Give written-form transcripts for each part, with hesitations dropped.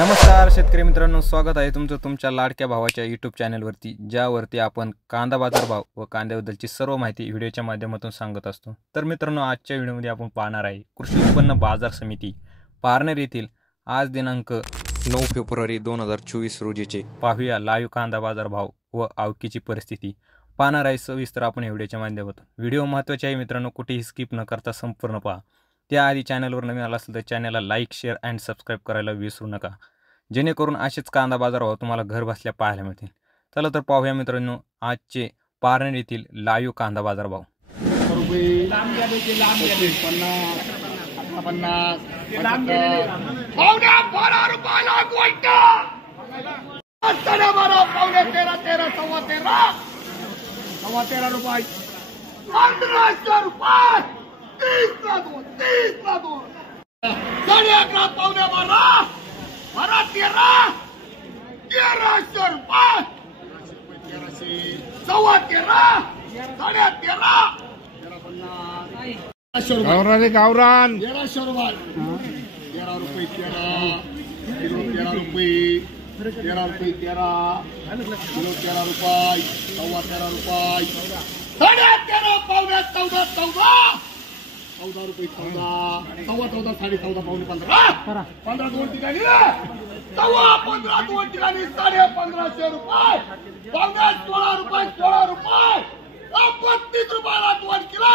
नमस्कार शेतकरी मित्रांनो, स्वागत आहे तुमचं तुमच्या लाडक्या भावाच्या यूट्यूब चॅनलवरती, ज्यावरती आपण कांदा बाजार भाव व कांद्याबद्दलची सर्व माहिती व्हिडिओच्या माध्यमातून सांगत असतो। तर मित्रांनो, आजच्या व्हिडिओमध्ये आपण पाहणार आहे कृषी उत्पन्न बाजार समिती पारनेर येथील आज दिनांक 9 फेब्रुवारी 2024 रोजीचे पाहूया लाईव्ह कांदा बाजार भाव व आवकीची परिस्थिती पाहणार आहे सविस्तर आपण व्हिडिओच्या माध्यमातून। व्हिडिओ महत्त्वाचे आहे मित्रांनो, कुठेही स्किप न करता संपूर्ण पहा। त्याआधी चॅनलवर नवीन आला असेल तर चॅनलला लाईक, शेअर अँड सबस्क्राईब करायला विसरू नका, जेणेकरून असेच कांदा बाजार भाव तुम्हाला घर बसल्या पाहायला मिळतील। चला तर पाहूया मित्रांनो आजचे पारनेर येथील लाईव्ह कांदा बाजार भाव। गावरान 1300 रुपये 13 रुपये 13 किलो 13 रुपये 13 रुपये 13 किलो 13 रुपये 13 रुपये 13.5 पावणे 14 14 रुपये 14 14 14 पावणे 15 15 दोन ठिकाणी 15 दोन ठिकाणी 1550 रुपये पावणे 16 रुपये 16 रुपये 32 रुपयाला 2 किलो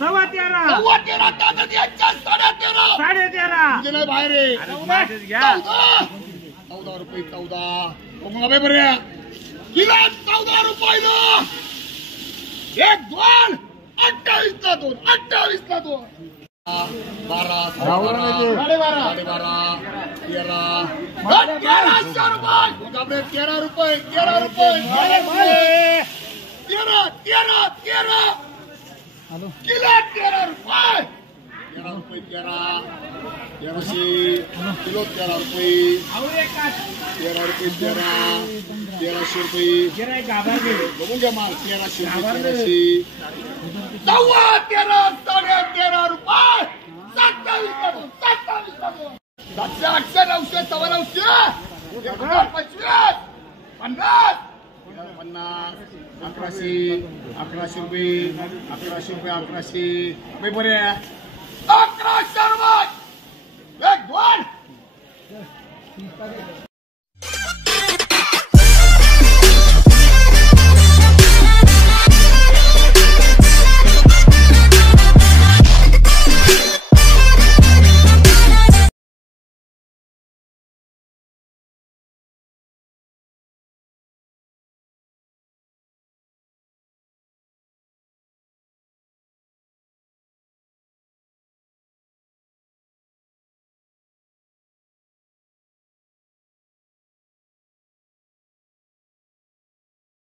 13 तांदूळ द्यायचा 13.5 गेले बाहेर 14 रुपये 14 बरे किलो 14 रुपयाला 1 2 28 ला 2 28 ला 2 12 12 13 रुपये 13 रुपये 13 किलो 13 रुपये 13 रुपये 13 किलो 13 रुपये 13 रुपये 1300 रुपये बघून घ्या माल 1300 13 13 रुपये 27 700 800 900 900 25 50 1100 रुपये 1100 बरे 1100 रुपये 1 2